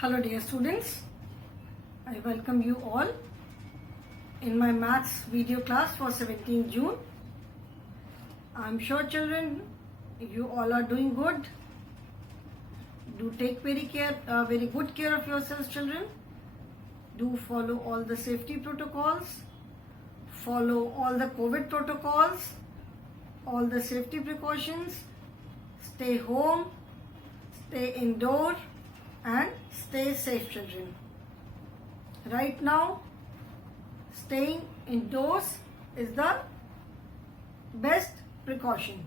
Hello dear students, I welcome you all in my maths video class for 17 June. I am sure children you all are doing good. Do take very good care of yourselves children. Do follow all the safety protocols, follow all the COVID protocols, all the safety precautions, stay home, stay indoor and stay safe children. Right now staying indoors is the best precaution.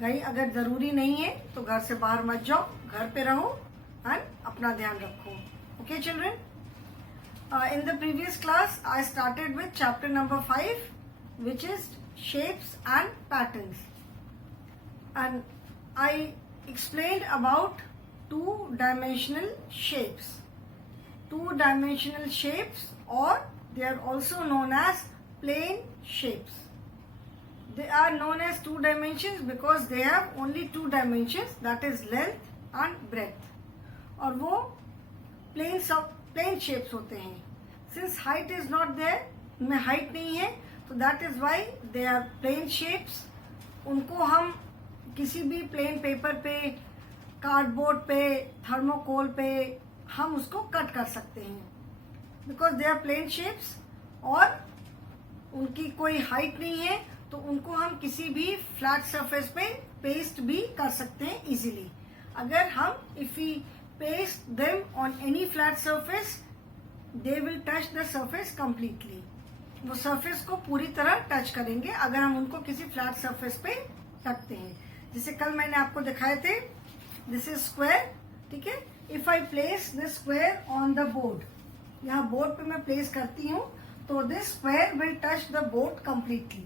कहीं अगर ज़रूरी नहीं है तो घर से बाहर मत जाओ, घर पे रहो and अपना ध्यान रखो. Okay children? In the previous class I started with chapter number 5 which is shapes and patterns, and I explained about two-dimensional shapes. Two-dimensional shapes, or they are also known as plane shapes. They are known as two dimensions because they have only two dimensions, that is length and breadth. और वो plane shapes होते हैं. Since height is not there, उनमें height नहीं है, so that is why they are plane shapes. उनको हम किसी भी प्लेन पेपर पे, कार्डबोर्ड पे, थर्मोकोल पे हम उसको कट कर सकते हैं because they are plain shapes और उनकी कोई हाइट नहीं है, तो उनको हम किसी भी फ्लैट सरफेस पे पेस्ट भी कर सकते हैं इजीली. अगर हम if we paste them on any flat surface they will touch the surface completely. वो सरफेस को पूरी तरह टच करेंगे अगर हम उनको किसी फ्लैट सरफेस पे रखते हैं. जैसे कल मैंने आपको दिखाए थे, दिस इज स्क्वायर, ठीक है. If I place this square on the board, यहाँ बोर्ड पे मैं प्लेस करती हूँ तो this square will touch the board completely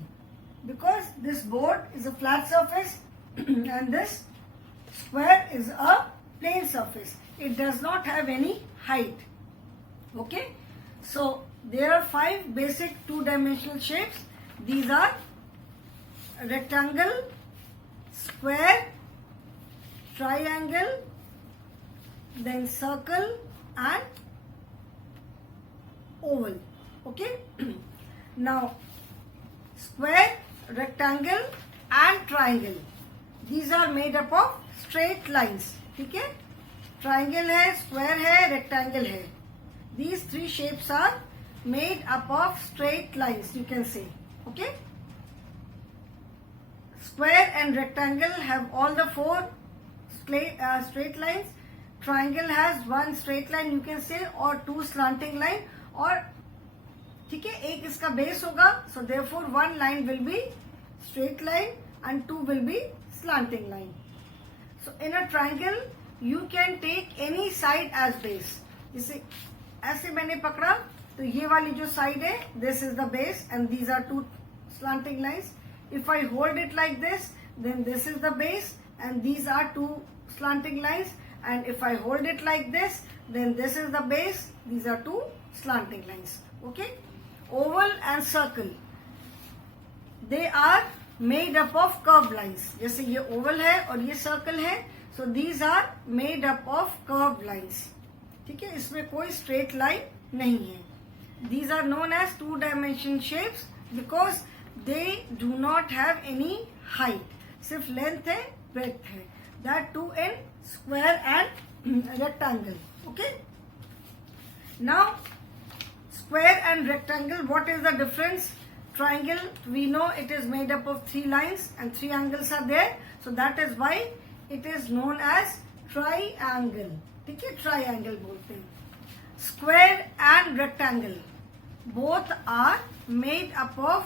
because this board is a flat surface and this square is a plane surface. It does not have any height. Okay, so there are 5 basic two-dimensional shapes. These are rectangle, square, triangle, then circle and oval. Okay. Now square, rectangle and triangle, these are made up of straight lines. ठीक है, triangle है, square है, rectangle है. These three shapes are made up of straight lines, you can say. Okay. Square and rectangle have all the 4 straight lines. Triangle has 1 straight line, you can say, or 2 slanting line. और ठीक है, एक इसका base होगा, so therefore 1 line will be straight line and 2 will be slanting line. So in a triangle you can take any side as base. जैसे ऐसे मैंने पकड़ा तो ये वाली जो साइड है, this is the base and these are 2 slanting lines. If I hold it like this, then this is the base and these are 2 slanting lines. And if I hold it like this, then this is the base, these are 2 slanting lines. Okay. Oval and circle, they are made up of curved lines. जैसे ये oval है और ये circle है, so these are made up of curved lines. ठीक है, इसमें कोई straight line नहीं है. These are known as two-dimension shapes because they do not have any height. सिर्फ length है, breadth है. That too in square and rectangle. Okay. Now square and rectangle, what is the difference? Triangle, we know it is made up of 3 lines and 3 angles are there, so that is why it is known as triangle. ठीक है, triangle बोलते हैं. Square and rectangle both are made up of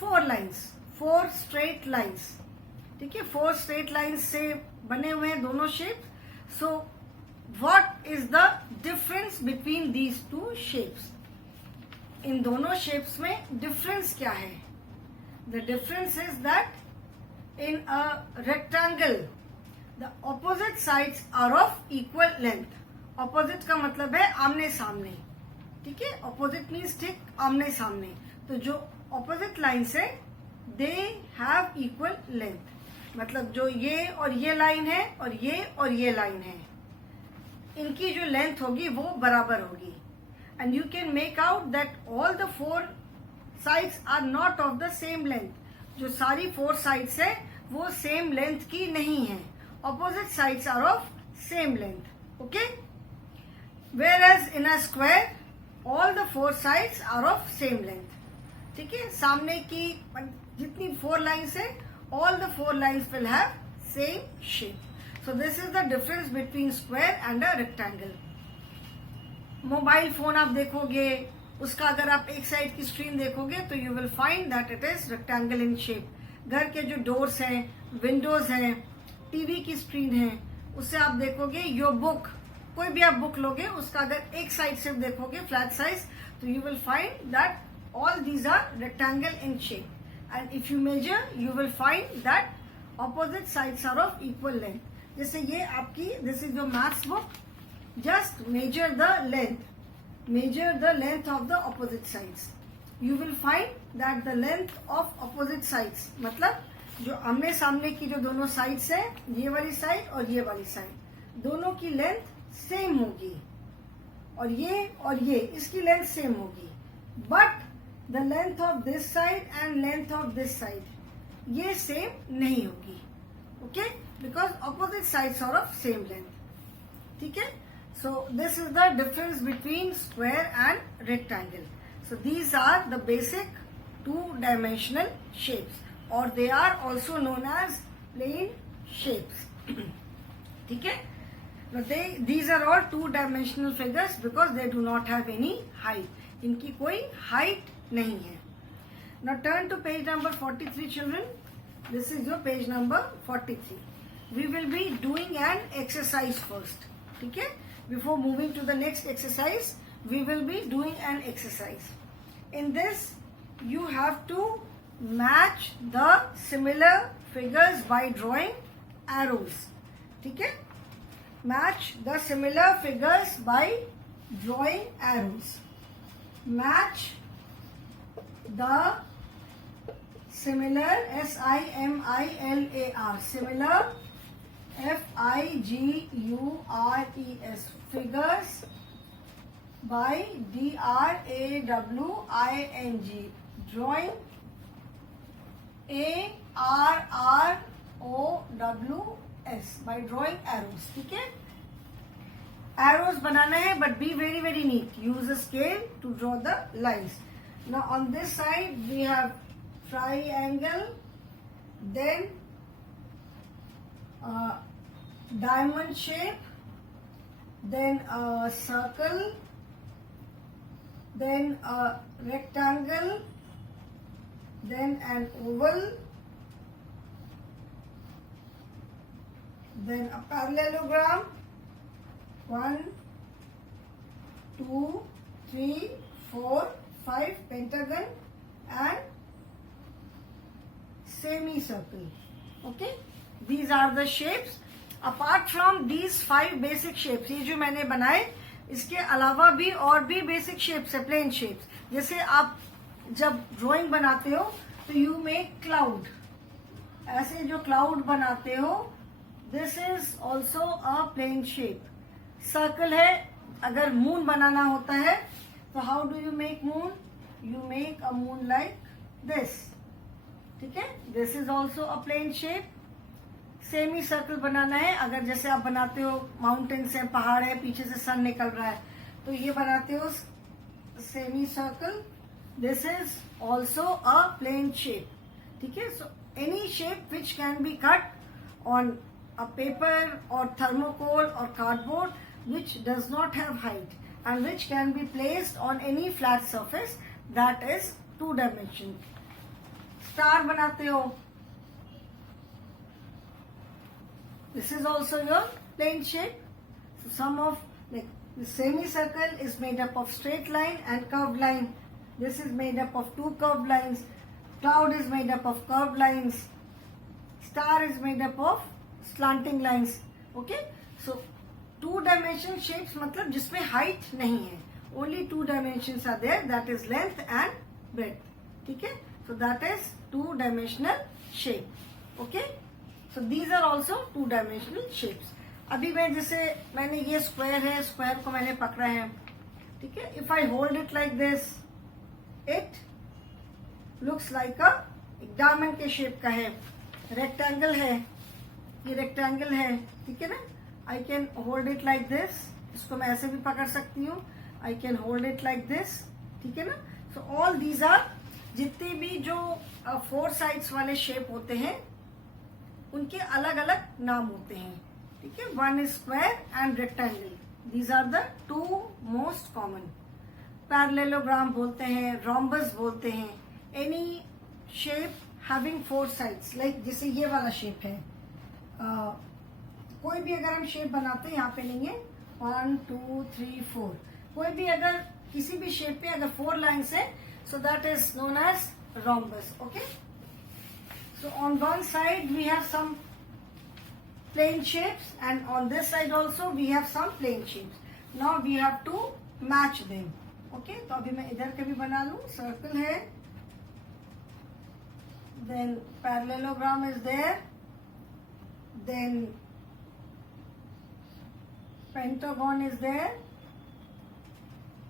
4 lines, 4 straight lines. ठीक है, 4 straight lines से बने हुए हैं दोनों shape. So what is the difference between these 2 shapes? इन दोनों शेप्स में डिफरेंस क्या है? The difference is that in a rectangle the opposite sides are of equal length. Opposite का मतलब है आमने सामने. ठीक है, opposite means ठीक आमने सामने. तो जो opposite lines है they have equal length. मतलब जो ये और ये लाइन है और ये लाइन है, इनकी जो लेंथ होगी वो बराबर होगी. And you can make out that all the 4 sides are not of the same length. जो सारी 4 साइड्स है वो सेम लेंथ की नहीं है. Opposite sides are of same length. Okay. Whereas in a square all the 4 sides are of same length. ठीक है. सामने की जितनी 4 लाइन्स है all the 4 lines will have same shape. So this is the difference between square and a rectangle. Mobile phone आप देखोगे उसका अगर आप एक साइड की स्क्रीन देखोगे तो you will find that it is rectangle in shape. घर के जो डोर्स हैं, विंडोज हैं, टीवी की स्क्रीन है, उससे आप देखोगे योर बुक, कोई भी आप बुक लोगे उसका अगर एक साइड से देखोगे फ्लैट साइज तो you will find that all these are rectangle in shape. And if you measure you will find that opposite sides are of equal length. जैसे ये आपकी this is your maths book. Just measure the length of the opposite sides. You will find that the length of opposite sides मतलब जो आमने सामने की जो दोनों साइड्स है, ये वाली साइड और ये वाली साइड, दोनों की लेंथ सेम होगी. और ये इसकी लेंथ सेम होगी. But the length of this side and length of this side ये सेम नहीं होगी. Okay. Because opposite sides are of same length. ठीक है. So this is the difference between square and rectangle. So these are the basic 2-dimensional shapes or they are also known as plane shapes. ठीक है. Now these are all 2-dimensional figures because they do not have any height. इनकी कोई height नहीं है. Now turn to page number 43 children. This is your page number 43. We will be doing an exercise first. ठीक है. Before moving to the next exercise, we will be doing an exercise. In this, you have to match the similar figures by drawing arrows. ठीक है. Match the similar figures by drawing arrows. Match the similar similar similar figures figures by drawing drawing arrows by drawing arrows. ठीक है. arrows बनाना है but be very very neat. Use a scale to draw the lines. Now on this side we have triangle, then diamond shape, then a circle, then a rectangle, then an oval, then a parallelogram. 1, 2, 3, 4, 5 pentagon and semicircle. Okay, these are the shapes. Apart from these 5 basic shapes, ये जो मैंने बनाए इसके अलावा भी और भी basic shapes है, प्लेन शेप्स. जैसे आप जब ड्राइंग बनाते हो तो यू मेक क्लाउड. ऐसे जो क्लाउड बनाते हो this is also a plane shape. Circle है. अगर मून बनाना होता है तो how do you make moon? You make a moon like this. ठीक है. This is also a plane shape. Semicircle बनाना है, अगर जैसे आप बनाते हो माउंटेन्स है, पहाड़ है, पीछे से सन निकल रहा है तो ये बनाते हो semi circle. This is also a plane shape. ठीक है. So any shape which can be cut on a paper or thermocol or cardboard which does not have height and which can be placed on any flat surface, that is 2-dimensional. Star बनाते हो, this is also your plane shape. So some of like the semicircle is made up of straight line and curved line. This is made up of 2 curved lines. Cloud is made up of curved lines. Star is made up of slanting lines. Okay. So 2-dimensional shapes मतलब जिसमें height नहीं है. Only 2 dimensions are there, that is length and breadth. ठीक है. So that is 2-dimensional shape. Okay. So these are also 2-dimensional shapes. अभी मैं जैसे मैंने ये स्क्वायर है, स्क्वायर को मैंने पकड़ा है, ठीक है. If I hold it like this, it looks like a diamond के शेप का है. रेक्टेंगल है, ये रेक्टेंगल है, ठीक है ना. I can hold it like this, इसको मैं ऐसे भी पकड़ सकती हूँ. I can hold it like this, ठीक है ना. सो ऑल दीज आर, जितने भी जो 4 साइड्स वाले शेप होते हैं उनके अलग अलग नाम होते हैं, ठीक है. One is square and rectangle, these are the 2 most common. Parallelogram बोलते हैं, रोम्बस बोलते हैं. Any shape having 4 sides, like जैसे ये वाला शेप है. कोई भी अगर हम शेप बनाते हैं, यहाँ पे लेंगे 1 2 3 4, कोई भी अगर किसी भी शेप पे अगर 4 लाइन्स है, so that is known as rhombus. Okay. So on one side we have some plane shapes and on this side also we have some plane shapes. Now we have to match them. Okay. तो अभी मैं इधर के भी बना लूं. Circle है, then parallelogram is there, then pentagon is there,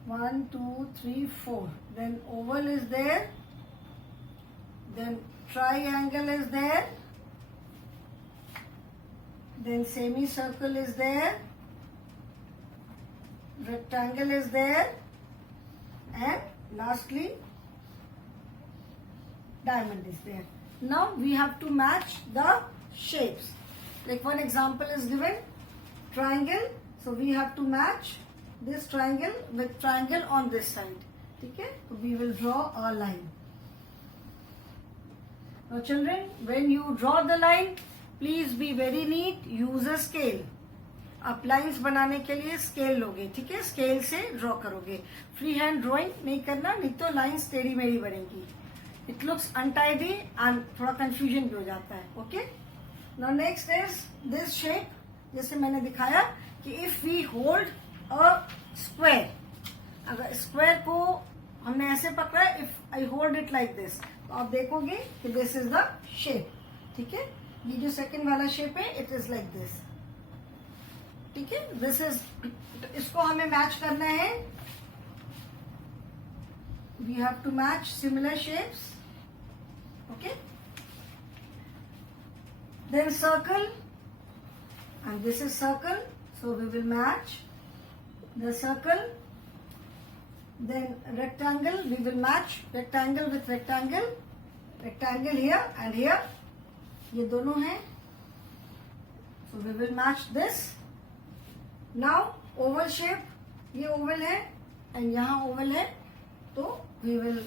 1 2 3 4, then oval is there, then triangle is there, then semicircle is there, rectangle is there, and lastly diamond is there. Now we have to match the shapes. Like one example is given, triangle. So we have to match this triangle with triangle on this side. Okay? So we will draw a line. Now children, when you draw the line, please be very neat. Use a scale. आप lines बनाने के लिए scale लोगे, ठीक है. Scale से draw करोगे. Free hand drawing नहीं करना, नहीं तो लाइंस टेढ़ी मेढ़ी बनेगी. इट लुक्स अनटाइडी एंड थोड़ा कंफ्यूजन भी हो जाता है. Okay. Now next is this shape. जैसे मैंने दिखाया कि if we hold a square, अगर स्क्वायर को हमने ऐसे पकड़ा, if I hold it like this, तो आप देखोगे कि दिस इज द शेप. ठीक है. ये जो सेकंड वाला शेप है, इट इज लाइक दिस. ठीक है. दिस इज, इसको हमें मैच करना है. We have to match similar shapes. Okay. Then circle, and this is circle, so we will match the circle. Then rectangle, we will match rectangle with rectangle. Rectangle here and here, ये दोनों हैं, so we will match this. Now oval shape, ये oval है and यहाँ oval है, तो we will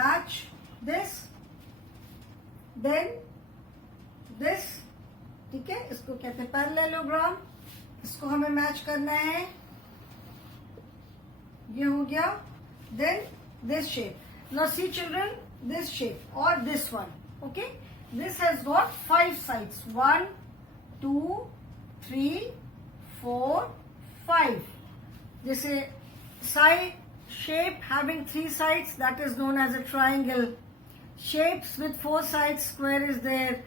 match this, then this. ठीक है. इसको कहते हैं पैरेललोग्राम. इसको हमें मैच करना है. ये हो गया. then this shape. Now see children, this shape or this one. Okay. This has got 5 sides. 1 2 3 4 5. जैसे side shape having 3 sides, that is known as a triangle. Shapes with 4 sides, square is there,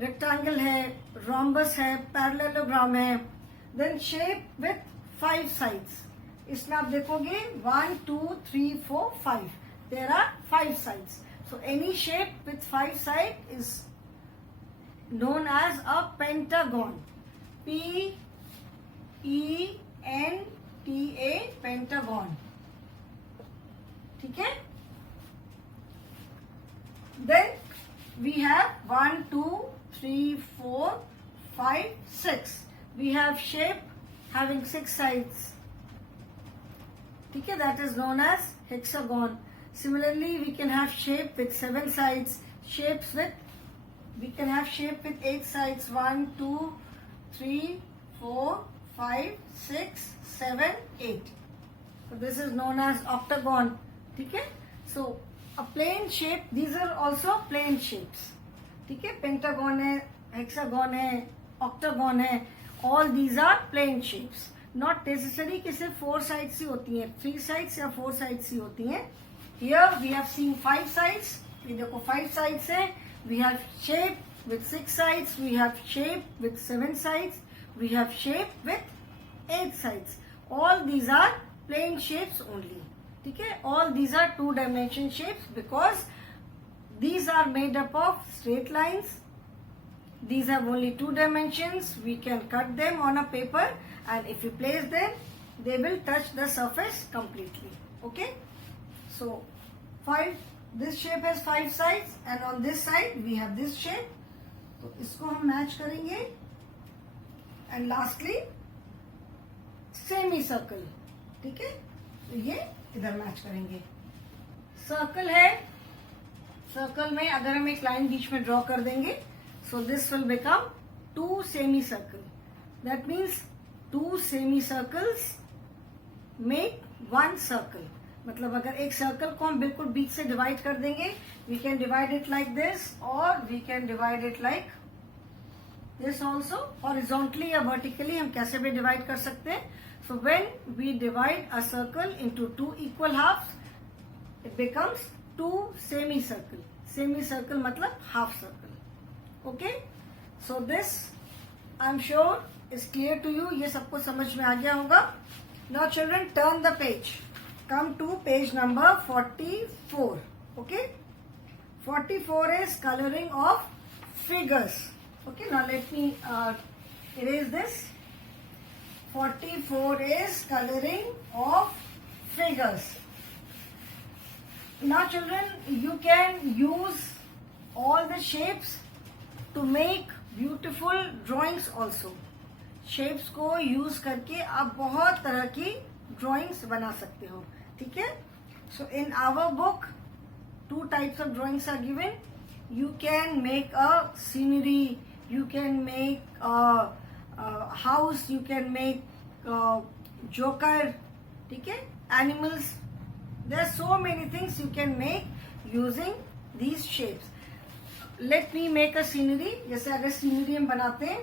rectangle है, rhombus है, parallelogram है. Then shape with 5 sides. इसमें आप देखोगे 1 2 3 4 5. There are 5 sides. So any shape with 5 sides is known as a pentagon. P E N T A, pentagon. ठीक है. Then we have 1 2 3 4 5 6. We have shape having 6 sides. ठीक है. That is known as hexagon. Similarly, we can have shape with 7 sides. We can have shape with 8 sides. 1 2 3 4 5 6 7 8. So this is known as octagon. ठीक है. So a plane shape, these are also plane shapes. ठीक है. Pentagon है, hexagon है, octagon है. All these are plane shapes. Not necessary कि सिर्फ 4 sides ही होती हैं. 3 sides या 4 sides ही होती हैं. Here we have seen 5 sides. ये देखो 5 sides है. We have shape with 6 sides, we have shape with 7 sides, we have shape with 8 sides. All these are plane shapes only. Okay, all these are 2-dimension shapes because these are made up of straight lines. These have only 2 dimensions. We can cut them on a paper, and if you place them, they will touch the surface completely. Okay, so this shape has 5 sides, and on this side we have this shape. तो इसको हम match करेंगे. And lastly semi circle. ठीक है, तो ये इधर match करेंगे. सर्कल है, सर्कल में अगर हम एक लाइन बीच में ड्रॉ कर देंगे, so this will become 2 semicircle. That means 2 semicircles make 1 circle. मतलब अगर एक सर्कल को हम बिल्कुल बीच से डिवाइड कर देंगे, we can divide it like this or we can divide it like this also. Horizontally या vertically हम कैसे भी डिवाइड कर सकते हैं. So when we divide a circle into 2 equal halves, it becomes 2 semicircle. Semicircle मतलब half circle. Okay, so this I'm sure is clear to you. ये सबको समझ में आ गया होगा. Now children, turn the page. Come to page number 44. Okay, 44 is coloring of figures. Okay, now let me erase this. 44 is coloring of figures. Now children, you can use all the shapes to make beautiful drawings also. Shapes को use करके आप बहुत तरह की drawings बना सकते हो. ठीक है, so in our book 2 types of drawings are given. You can make a scenery, you can make a house, you can make joker. ठीक है, animals. There are so many things you can make using these shapes. Let me make a scenery. जैसे अगर scenery हम बनाते हैं,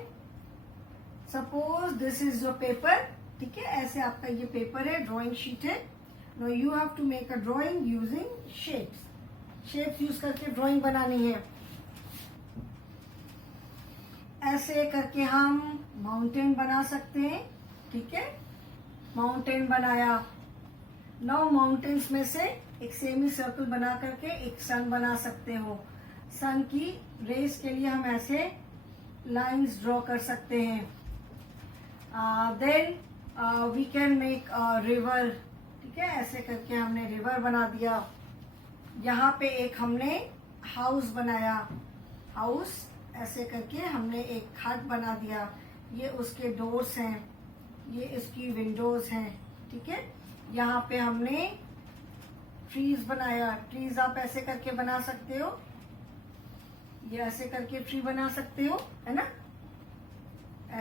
suppose this is your paper. ठीक है, ऐसे आपका ये पेपर है, ड्राइंग शीट है. Now you have to make a drawing using shapes. Shapes use करके ड्राइंग बनानी है. ऐसे करके हम माउंटेन बना सकते हैं. ठीक है, माउंटेन बनाया. नौ माउंटेन्स में से एक सेमी सर्कल बना करके एक सन बना सकते हो. सन की रेस के लिए हम ऐसे लाइंस ड्रॉ कर सकते हैं. Then we can make river. ठीक है, ऐसे करके हमने रिवर बना दिया. यहाँ पे एक हमने हाउस बनाया. हाउस ऐसे करके हमने एक हट बना दिया. ये उसके डोर्स हैं, ये इसकी विंडोज हैं. ठीक है, यहाँ पे हमने ट्रीज बनाया. ट्रीज आप ऐसे करके बना सकते हो, ये ऐसे करके ट्री बना सकते हो, है ना.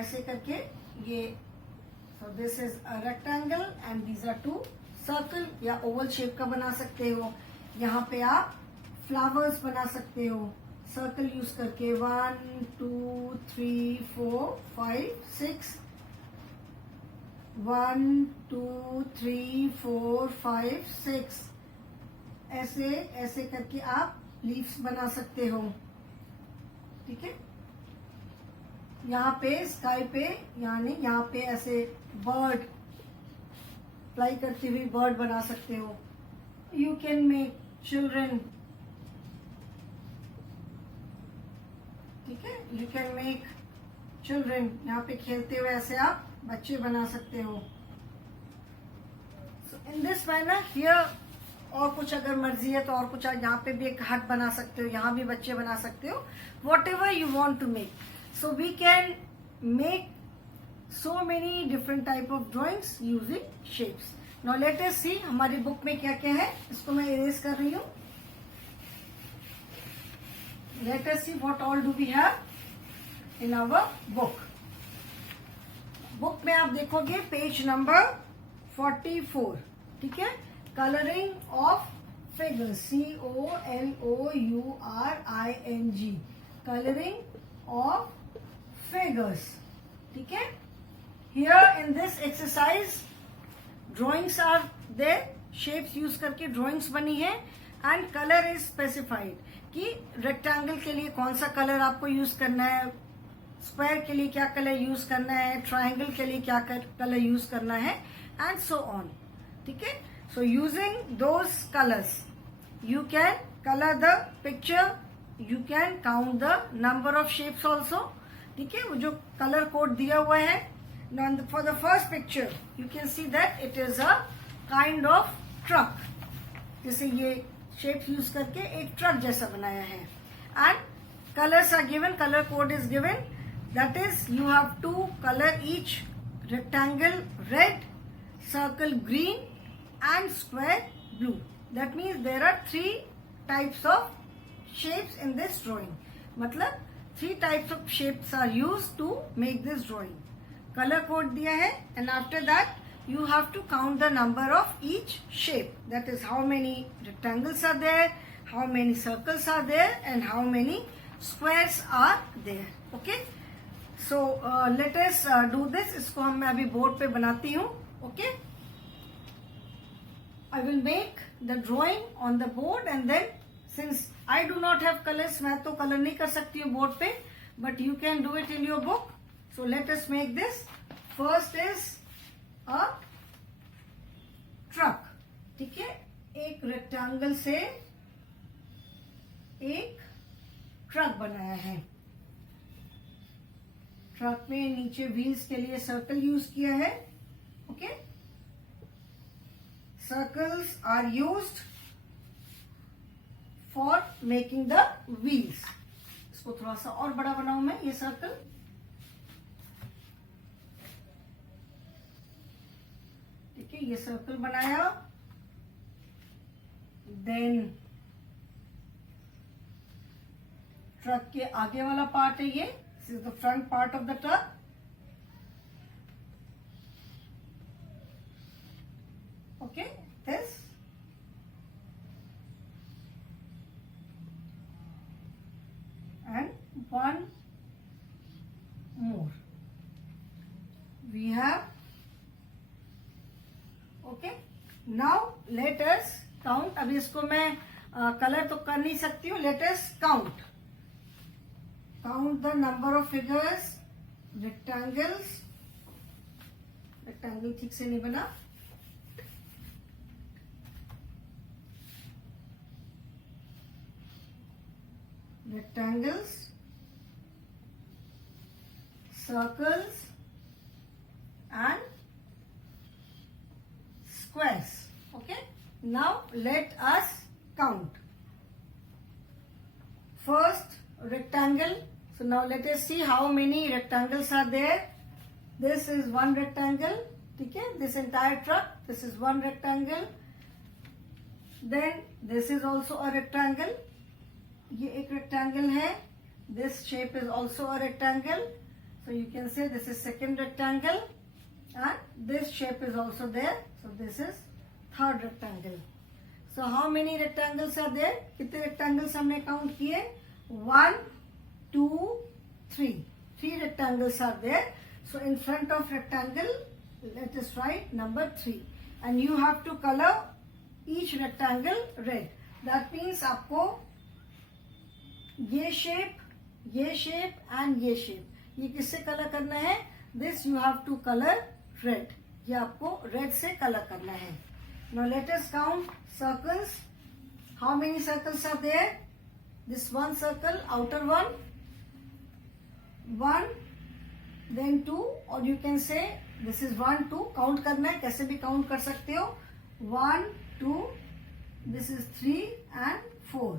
ऐसे करके ये. So this is a rectangle and these are 2 circle या ओवल शेप का बना सकते हो. यहाँ पे आप फ्लावर्स बना सकते हो सर्कल यूज करके. 1 2 3 4 5 6. 1 2 3 4 5 6. ऐसे ऐसे करके आप लीव्स बना सकते हो. ठीक है, यहाँ पे स्काई पे यानी यहाँ पे ऐसे बर्ड फ्लाई करती हुई बर्ड बना सकते हो. You can make children. ठीक है, यू कैन मेक चिल्ड्रन. यहाँ पे खेलते हुए ऐसे आप बच्चे बना सकते हो. In this manner here. और कुछ अगर मर्जी है तो और कुछ यहाँ पे भी एक हट बना सकते हो, यहाँ भी बच्चे बना सकते हो. Whatever you want to make. So we can make so many different type of drawings using shapes. Now let us see हमारी बुक में क्या क्या है. इसको मैं इरेज कर रही हूँ. Let us see what all do we have in our book. Book में आप देखोगे पेज नंबर 44. ठीक है, colouring of figures. COLOURING. Colouring of figures. ठीक है, here in this exercise drawings are there. shapes use करके drawings बनी है and color is specified. कि रेक्टेंगल के लिए कौन सा कलर आपको यूज करना है, स्क्वायर के लिए क्या कलर यूज करना है, ट्रायंगल के लिए क्या कलर यूज करना है, एंड सो ऑन. ठीक है. So using those colours you can colour the picture, you can count the number of shapes also. ठीक है. वो जो कलर कोड दिया हुआ है, for the first picture you can see that it is a kind of truck. जैसे ये shape use करके एक ट्रक जैसा बनाया है. And colours are given, colour code is given. That is you have to colour each rectangle red, circle green and square blue. That means there are 3 types of shapes in this drawing. मतलब 3 types of shapes are used to make this drawing. Color code दिया है and after that you have to count the number of each shape. That is how many rectangles are there, how many circles are there and how many squares are there. Okay. So let us do this. इसको मैं अभी board पे बनाती हूँ. Okay, I will make the drawing on the board and then since I do not have colors, मैं तो colour नहीं कर सकती हूँ बोर्ड पे, but you can do it in your book. So let us make this. First is a truck. ठीक है. एक रेक्टेंगल से एक ट्रक बनाया है. ट्रक में नीचे व्हील्स के लिए सर्कल यूज किया है. Okay, circles are used for making the wheels. इसको थोड़ा सा और बड़ा बनाऊं मैं ये सर्कल. ठीक है. ये सर्कल बनाया. देन ट्रक के आगे वाला पार्ट है ये. This is the front part of the truck. Okay, this and one more we have. Okay, now let us count. अभी इसको मैं कलर तो कर नहीं सकती हूँ. Let us count the number of figures, rectangles. Rectangle ठीक से नहीं बना. Rectangles, circles and squares. Okay. Now let us count. First rectangle. So now let us see how many rectangles are there. This is one rectangle. Okay. This entire truck. This is one rectangle. Then this is also a rectangle. ये एक rectangle है. This shape is also a rectangle. So you can say this is second rectangle and this shape is also there. So this is third rectangle. So how many rectangles are there? कितने rectangles हमने count किए? 1 2 3. 3 rectangles are there. So in front of rectangle let us write number 3 and you have to colour each rectangle red. That means आपको ये shape and ये shape ये किससे colour करना है? This you have to colour red. ये आपको red से कलर करना है. Now let us count circles. How many circles are there? This one circle, outer one, 1, then 2, और you can say this is 1 2. Count करना है, कैसे भी काउंट कर सकते हो. 1 2, this is 3 and 4.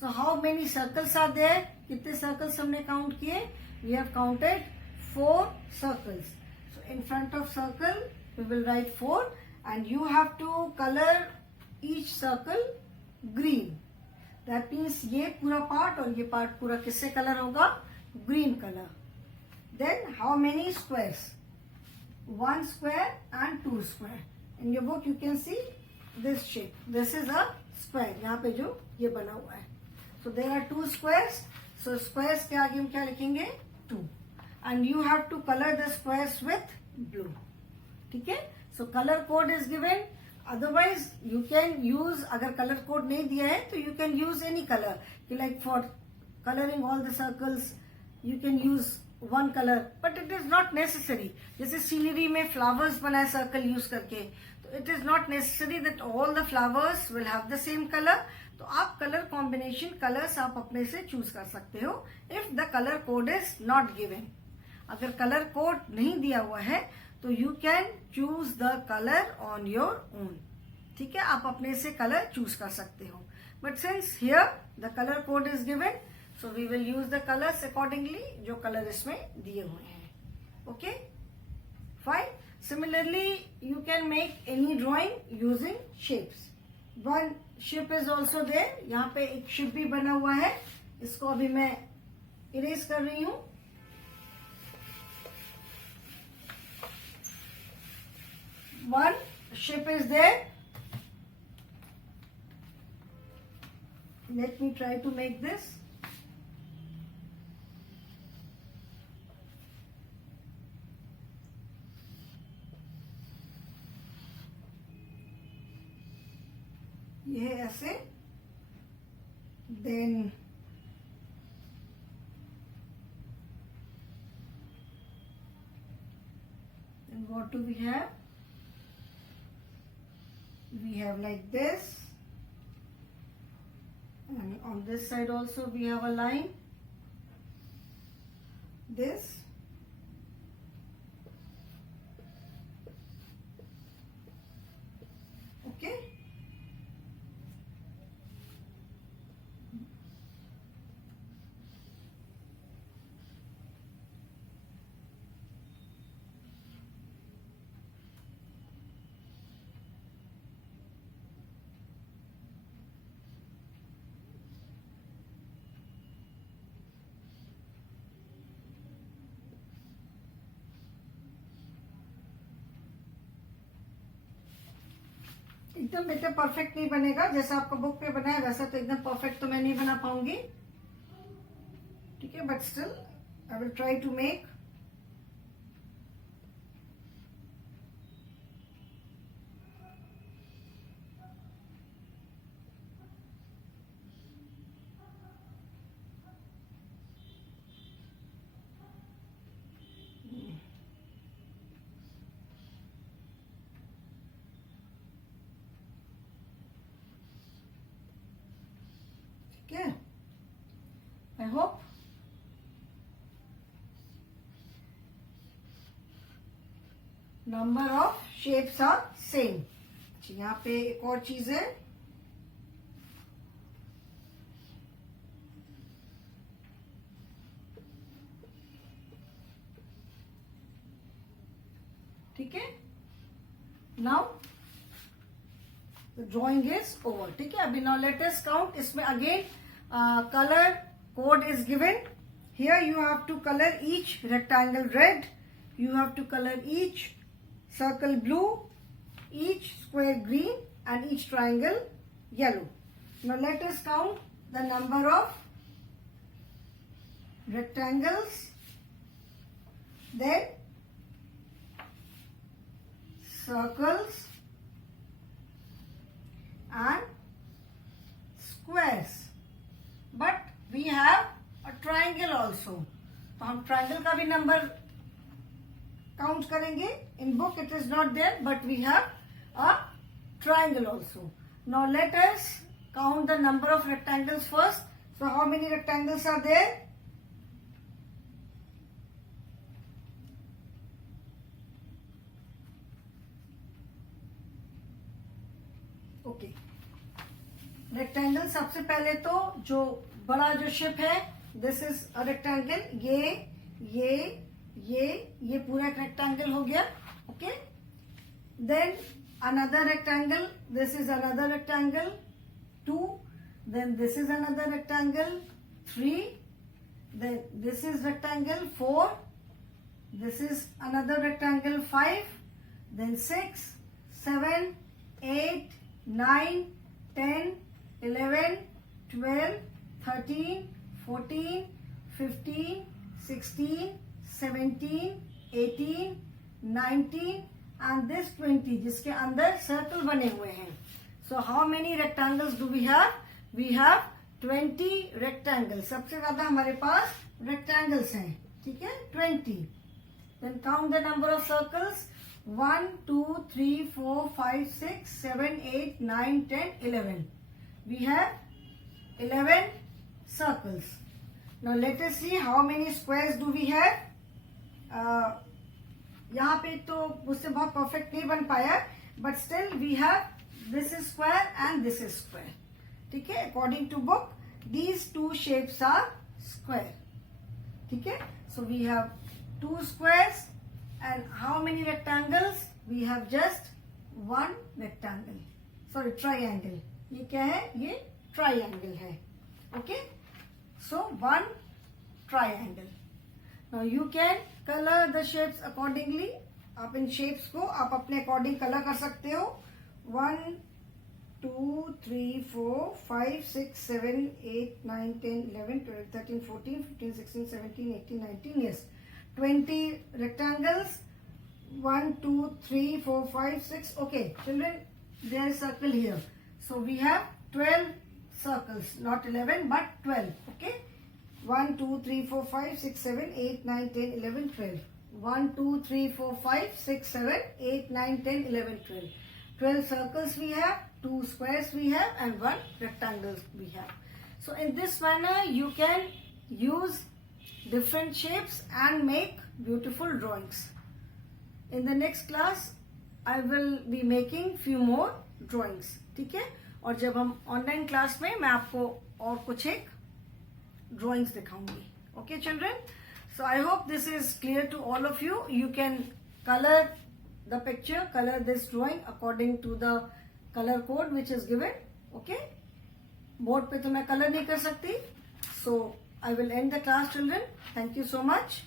So how many circles are there? कितने circles हमने count किए? We have counted 4 circles. So in front of circle we will write 4 and you have to color each circle green. That means ये पूरा part और ये part पूरा किससे color होगा? Green color. Then how many squares? 1 square and 2 square. In your book you can see this shape. This is a square. यहाँ पे जो ये बना हुआ है. So there are 2 squares. So squares के आगे हम क्या लिखेंगे? 2. And you have to color the squares with blue. ठीक है. So color code is given. Otherwise you can use, अगर कलर कोड नहीं दिया है तो you can use any colour, like for colouring all the circles you can use one colour, but it is not necessary. जैसे scenery में flowers बनाए circle use करके, तो it is not necessary that all the flowers will have the same colour. तो आप colour combination, colours आप अपने से चूज कर सकते हो if the colour code is not given. अगर कलर कोड नहीं दिया हुआ है तो you can choose the colour on your own. ठीक है, आप अपने से कलर चूज कर सकते हो. But since here the colour code is given, so we will use the colours accordingly, जो कलर इसमें दिए हुए हैं. Okay, fine. Similarly you can make any drawing using shapes. One ship is also there. यहाँ पे एक ship भी बना हुआ है, इसको अभी मैं इरेज कर रही हूं. One ship is there. Let me try to make this. ये ऐसे. Then what do we have? We have like this, and on this side also we have a line, this. Okay, एकदम बेटा perfect नहीं बनेगा. जैसा आपका book पे बना है वैसा तो एकदम परफेक्ट तो मैं नहीं बना पाऊंगी. ठीक है, but still I will try to make. Okay, I hope. Number of shapes are same. यहाँ पे एक और चीज है. ठीक है, now the drawing is over. ठीक है, अभी now let us count. इसमें again color code is given. Here you have to color each rectangle red. You have to color each circle blue, each square green, and each triangle yellow. Now let us count the number of rectangles, then circles and squares. But we have a triangle also. तो हम triangle का भी number count करेंगे. In book it is not there, but we have a triangle also. Now let us count the number of rectangles first. So how many rectangles are there? Okay. Rectangle सबसे पहले तो जो बड़ा जो shape है, this is a rectangle. ये पूरा एक रेक्टेंगल हो गया. Okay, then another rectangle, this is another rectangle 2, then this is another rectangle 3, then this is rectangle 4, this is another rectangle 5, then 6, 7, 8, 9, 10, 11, 12, 13, 14, 15, 16, 17, 18, 19, and this 20 जिसके अंदर सर्कल बने हुए हैं. So how many rectangles do we have? We have 20 rectangles. सबसे ज्यादा हमारे पास rectangles हैं, ठीक है, 20. Then count the number of circles. 1, 2, 3, 4, 5, 6, 7, 8, 9, 10, 11. We have 11 circles. Now let us see how many squares do we have. यहाँ पे तो मुझसे बहुत परफेक्ट नहीं बन पाया, but still we have this is square and this is square. ठीक है, according to book these two shapes are square. ठीक है, so we have 2 squares and how many rectangles? We have just 1 rectangle. Sorry, triangle. ये क्या है? ये triangle है. Okay, so 1 triangle. Now you can color the shapes accordingly. आप इन shapes को आप अपने according color कर सकते हो. 1, 2, 3, 4, 5, 6, 7, 8, 9, 10, 11, 12, 13, 14, 15, 16, 17, 18, 19. Yes, 20 rectangles. 1, 2, 3, 4, 5, 6. Okay, children, there is circle here. So we have 12 circles, not 11 but 12. Okay. 1, 2, 3, 4, 5, 6, 7, 8, 9, 10, 11, 12. 1, 2, 3, 4, 5, 6, 7, 8, 9, 10, 11, 12. 12 circles we have, 2 squares we have, and 1 rectangle we have. So in this manner you can use different shapes and make beautiful drawings. In the next class I will be making few more drawings. ठीक है, और जब हम online class में मैं आपको और कुछ एक drawings दिखाऊंगी. Okay children, so I hope this is clear to all of you. You can color the picture, color this drawing according to the color code which is given. Okay, board पे तो मैं color नहीं कर सकती. So I will end the class children. Thank you so much.